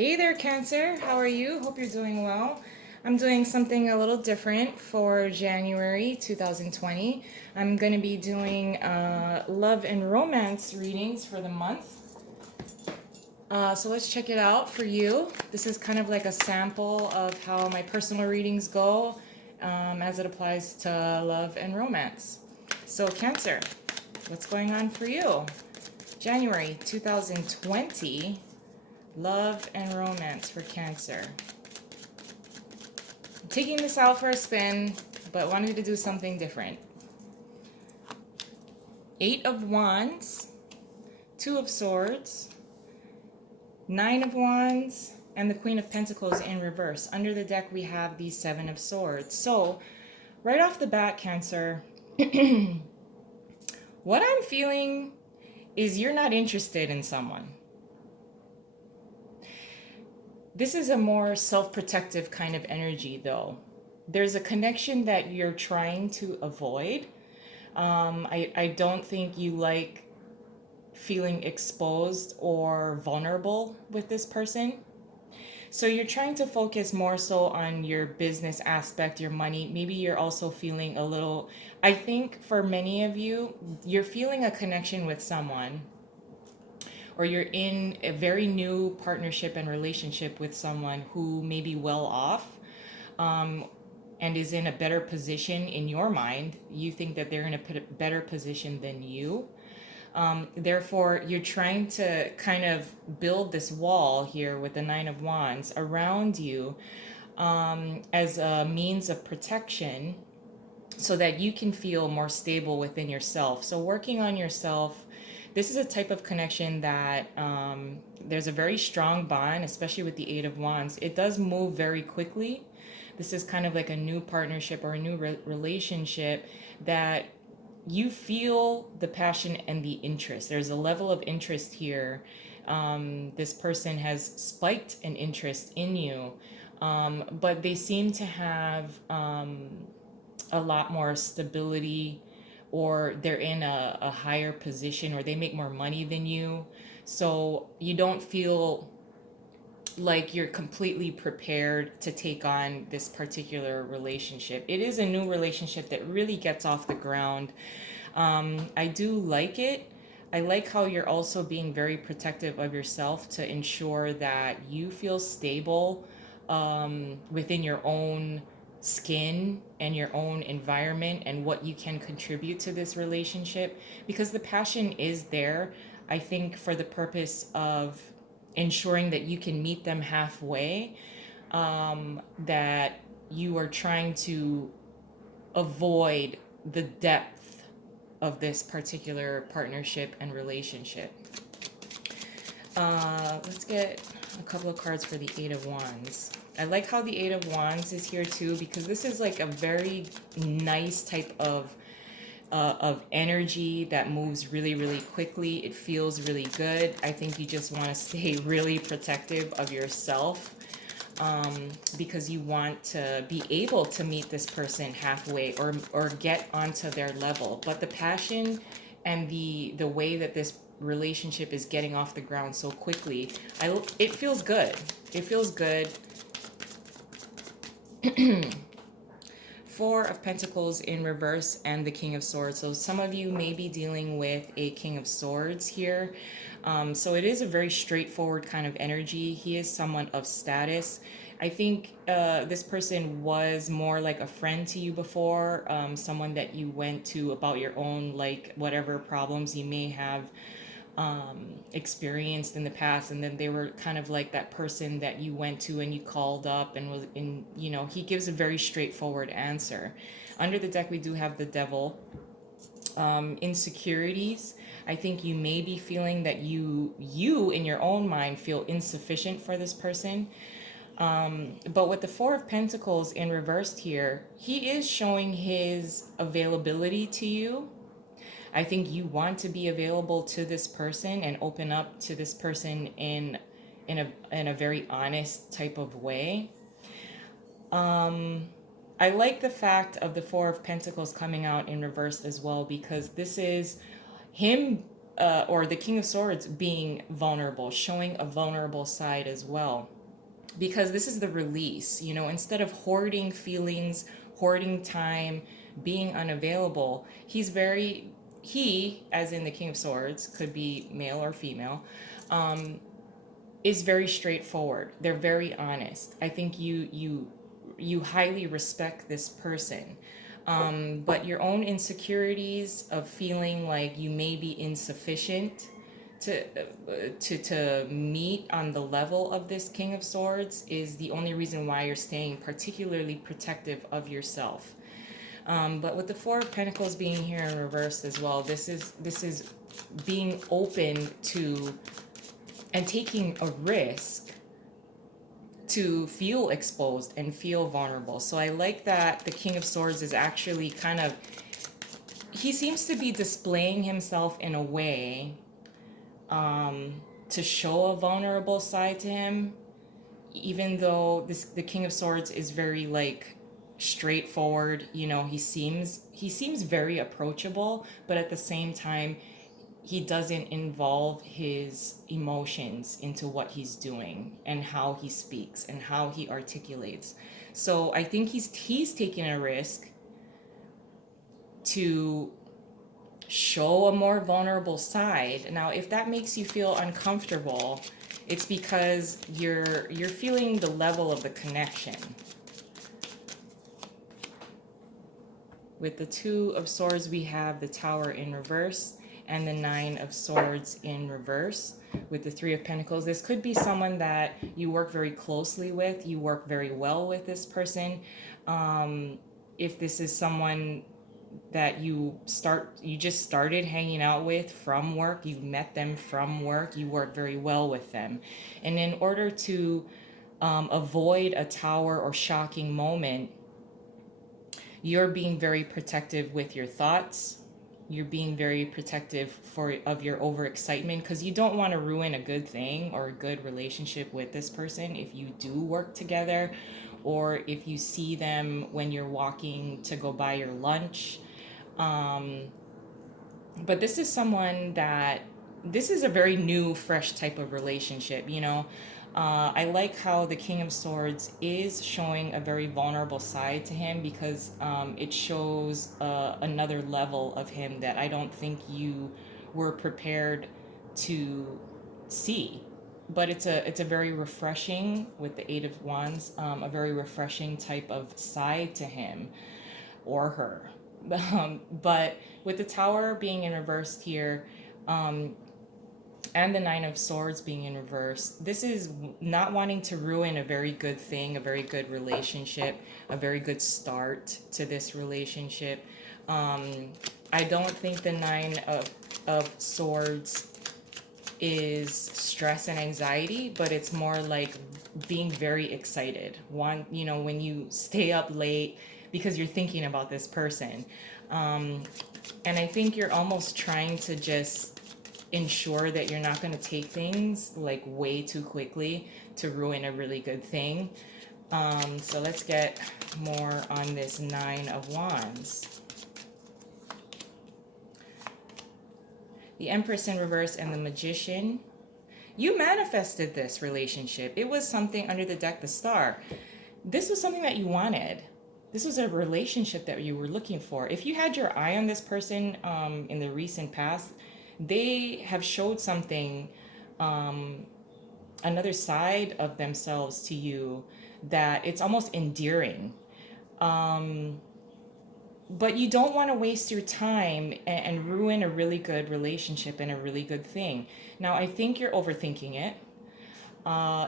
Hey there, Cancer. How are you? Hope you're doing well. I'm doing something a little different for January 2020. I'm going to be doing love and romance readings for the month. So let's check it out for you. This is kind of like a sample of how my personal readings go as it applies to love and romance. So, Cancer, what's going on for you? January 2020. Love and romance for Cancer. I'm taking this out for a spin, but wanted to do something different. Eight of Wands, Two of Swords, Nine of Wands, and the Queen of Pentacles in reverse. Under the deck, we have the Seven of Swords. So, right off the bat, Cancer, what I'm feeling is you're not interested in someone. This is a more self-protective kind of energy, though. There's a connection that you're trying to avoid. I don't think you like feeling exposed or vulnerable with this person. So you're trying to focus more so on your business aspect, your money. Maybe you're also feeling a little, I think for many of you, you're feeling a connection with someone, or you're in a very new partnership and relationship with someone who may be well off, and is in a better position in your mind. You think that they're in a better position than you. Therefore, you're trying to kind of build this wall here with the Nine of Wands around you, as a means of protection so that you can feel more stable within yourself. So, working on yourself, this is a type of connection that there's a very strong bond, especially with the Eight of Wands. It does move very quickly. This is kind of like a new partnership or a new relationship that you feel the passion and the interest. There's a level of interest here. This person has spiked an interest in you, but they seem to have a lot more stability, or they're in a higher position, or they make more money than you. So you don't feel like you're completely prepared to take on this particular relationship. It is a new relationship that really gets off the ground. I do like it. I like how you're also being very protective of yourself to ensure that you feel stable within your own skin and your own environment and what you can contribute to this relationship, because the passion is there, I think, for the purpose of ensuring that you can meet them halfway, that you are trying to avoid the depth of this particular partnership and relationship. Let's get a couple of cards for the Eight of Wands. I like how the Eight of Wands is here too, because this is like a very nice type of energy that moves really, really quickly. It feels really good. I think you just want to stay really protective of yourself, because you want to be able to meet this person halfway, or get onto their level. But the passion and the way that this relationship is getting off the ground so quickly, it feels good. It feels good. Four of Pentacles in reverse and the King of Swords. So some of you may be dealing with a King of Swords here. So it is a very straightforward kind of energy. He is someone of status. I think this person was more like a friend to you before, someone that you went to about your own, like, whatever problems you may have experienced in the past, and then they were kind of like that person that you went to and you called up and was in, he gives a very straightforward answer. Under the deck, we do have the Devil. Insecurities. I think you may be feeling that you in your own mind feel insufficient for this person. But with the Four of Pentacles in reversed here, he is showing his availability to you. I think you want to be available to this person and open up to this person in a very honest type of way. I like the fact of the Four of Pentacles coming out in reverse as well, because this is him or the King of Swords being vulnerable, showing a vulnerable side as well. Because this is the release, instead of hoarding feelings, hoarding time, being unavailable, he, as in the King of Swords, could be male or female, is very straightforward. They're very honest. I think you highly respect this person. But your own insecurities of feeling like you may be insufficient to meet on the level of this King of Swords is the only reason why you're staying particularly protective of yourself. But with the Four of Pentacles being here in reverse as well, this is being open to and taking a risk to feel exposed and feel vulnerable. So I like that the King of Swords is actually he seems to be displaying himself in a way to show a vulnerable side to him, even though the King of Swords is very like straightforward. He seems very approachable, but at the same time he doesn't involve his emotions into what he's doing and how he speaks and how he articulates. So I think he's taking a risk to show a more vulnerable side. Now, if that makes you feel uncomfortable, it's because you're feeling the level of the connection. With the Two of Swords, we have the Tower in reverse and the Nine of Swords in reverse. With the Three of Pentacles, this could be someone that you work very closely with. You work very well with this person. If this is someone that you just started hanging out with from work, you met them from work, you work very well with them. And in order to avoid a tower or shocking moment, you're being very protective with your thoughts. You're being very protective of your overexcitement, because you don't want to ruin a good thing or a good relationship with this person if you do work together, or if you see them when you're walking to go buy your lunch. But this is this is a very new, fresh type of relationship. I like how the King of Swords is showing a very vulnerable side to him, because it shows another level of him that I don't think you were prepared to see. But it's a very refreshing, with the Eight of Wands, a very refreshing type of side to him or her. But with the Tower being in reverse here, and the Nine of Swords being in reverse, this is not wanting to ruin a very good thing, a very good relationship, a very good start to this relationship. I don't think the Nine of Swords is stress and anxiety, but it's more like being very excited. When you stay up late because you're thinking about this person. And I think you're almost trying to just ensure that you're not going to take things like way too quickly to ruin a really good thing. So let's get more on this Nine of Wands. The Empress in reverse and the Magician. You manifested this relationship. It was something under the deck, the Star. This was something that you wanted. This was a relationship that you were looking for. If you had your eye on this person in the recent past, they have showed something, another side of themselves to you that it's almost endearing. But you don't want to waste your time and ruin a really good relationship and a really good thing. Now, I think you're overthinking it.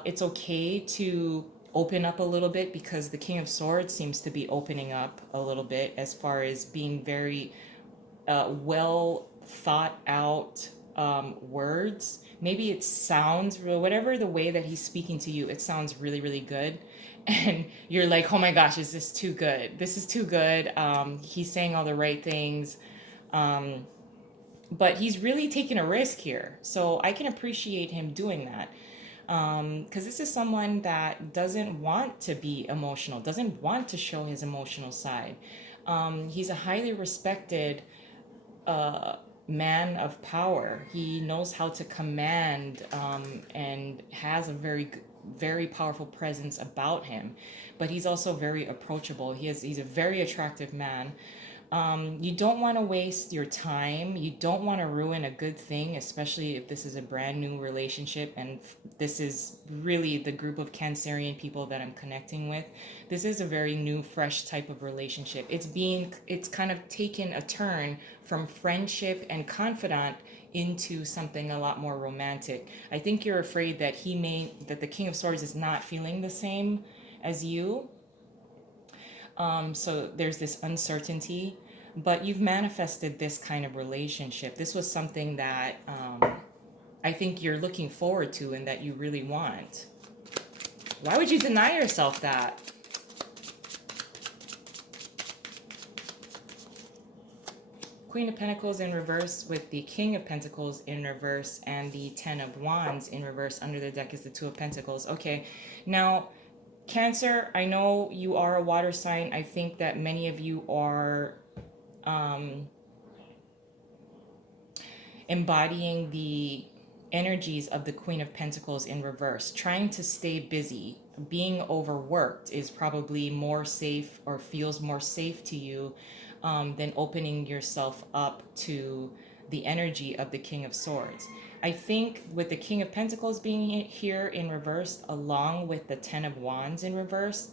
It's okay to open up a little bit, because the King of Swords seems to be opening up a little bit as far as being very well thought out words. Maybe it sounds real, whatever the way that he's speaking to you, it sounds really, really good. And you're like, oh my gosh, is this too good? This is too good. He's saying all the right things. But he's really taking a risk here. So I can appreciate him doing that. Because this is someone that doesn't want to be emotional, doesn't want to show his emotional side. He's a highly respected man of power. He knows how to command, and has a very powerful presence about him. But he's also very approachable. He's a very attractive man. You don't want to waste your time. You don't want to ruin a good thing, especially if this is a brand new relationship. And this is really the group of Cancerian people that I'm connecting with. This is a very new, fresh type of relationship. It's kind of taken a turn from friendship and confidant into something a lot more romantic. I think you're afraid that that the King of Swords is not feeling the same as you. So there's this uncertainty, but you've manifested this kind of relationship. This was something that I think you're looking forward to and that you really want. Why would you deny yourself that? Queen of Pentacles in reverse with the King of Pentacles in reverse and the Ten of Wands in reverse. Under the deck is the Two of Pentacles. Okay, now Cancer, I know you are a water sign. I think that many of you are embodying the energies of the Queen of Pentacles in reverse, trying to stay busy. Being overworked is probably more safe or feels more safe to you than opening yourself up to the energy of the King of Swords. I think with the King of Pentacles being here in reverse, along with the Ten of Wands in reverse,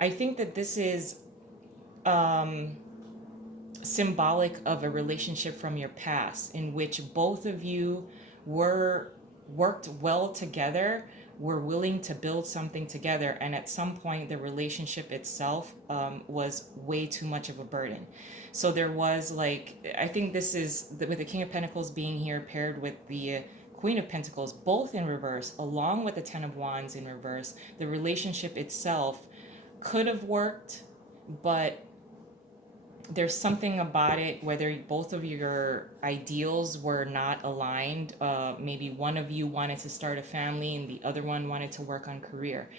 I think that this is symbolic of a relationship from your past in which both of you were worked well together, were willing to build something together, and at some point the relationship itself was way too much of a burden. So there was like, I think this is with the King of Pentacles being here paired with the Queen of Pentacles both in reverse along with the Ten of Wands in reverse, the relationship itself could have worked, but there's something about it, whether both of your ideals were not aligned. Maybe one of you wanted to start a family and the other one wanted to work on career.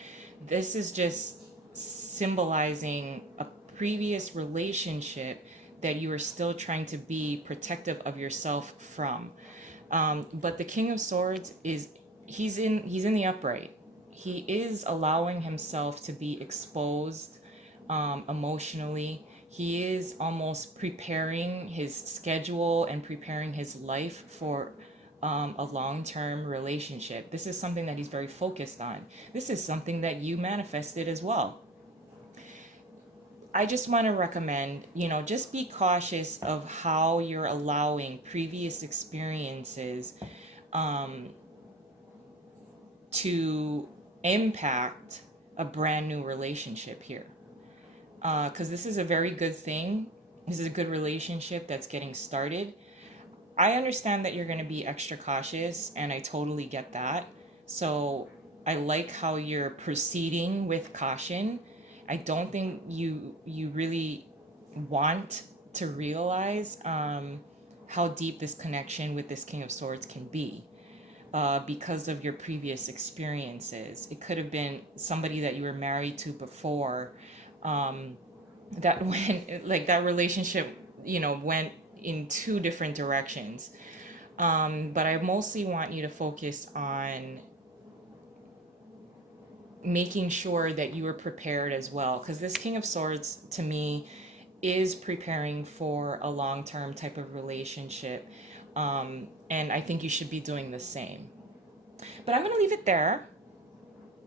This is just symbolizing a previous relationship that you are still trying to be protective of yourself from. But the King of Swords is he's in the upright. He is allowing himself to be exposed emotionally. He is almost preparing his schedule and preparing his life for a long-term relationship. This is something that he's very focused on. This is something that you manifested as well. I just want to recommend, just be cautious of how you're allowing previous experiences to impact a brand new relationship here. Because this is a very good thing. This is a good relationship that's getting started. I understand that you're going to be extra cautious, and I totally get that. So I like how you're proceeding with caution. I don't think you really want to realize how deep this connection with this King of Swords can be. Because of your previous experiences. It could have been somebody that you were married to before, that went like that relationship, went in two different directions. But I mostly want you to focus on making sure that you are prepared as well, because this King of Swords to me is preparing for a long-term type of relationship. And I think you should be doing the same. But I'm going to leave it there.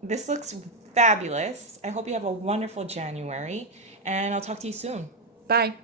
This looks fabulous. I hope you have a wonderful January, and I'll talk to you soon. Bye.